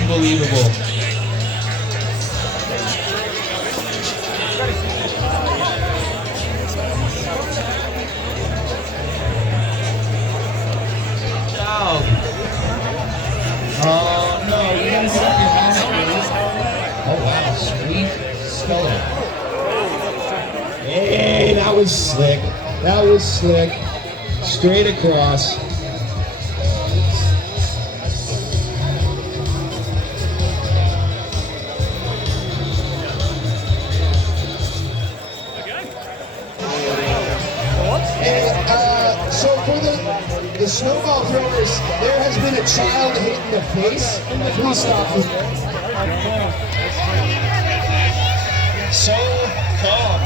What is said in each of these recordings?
unbelievable. Oh no, we got a second hospital. Oh wow, sweet skull. Hey, that was slick. That was slick. Straight across. So for the snowball throwers, there has been a child hit in the face. Please stop it. So calm,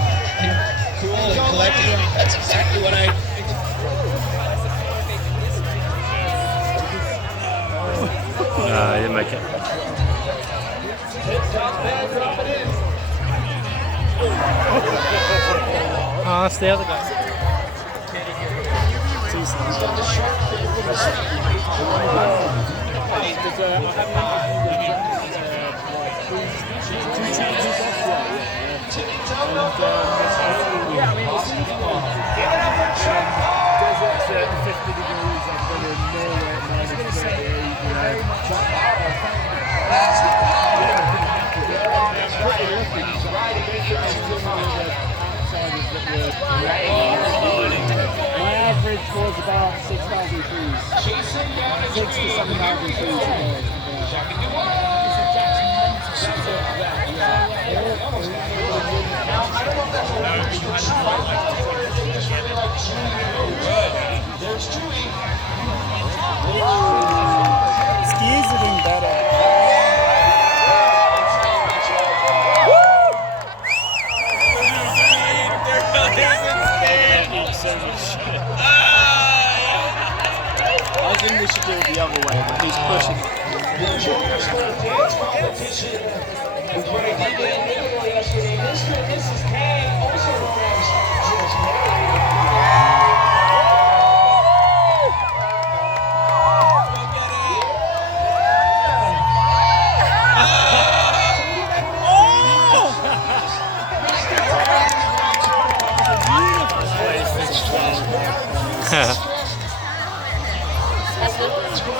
cool, and collected. That's exactly what I. No, I didn't make it. Drop it in. Oh, that's the other guy. My average was about 6,000 feet. 6 to 7,000 feet. Skis are doing better. I think we should do it the other way, but he's pushing.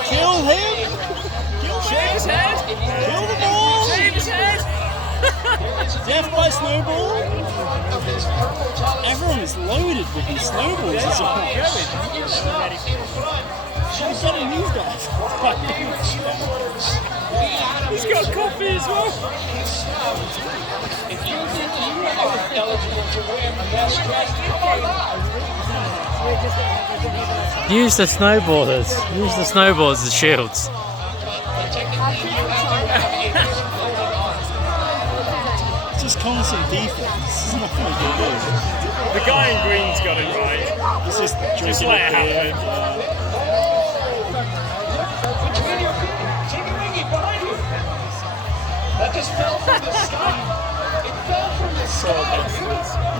Kill him! Shave his head! Kill the ball! Shave his head! Death by snowball! Everyone is loaded with these snowballs. It's Who's getting these guys? He's got coffee as well! If you think you are eligible to win best dressed Use the snowboarders. Use the snowboards as shields. Just constant defense. It's not going to do. The guy in green's got it right. It's just let it happen. That just fell from the sky. It fell from the sky.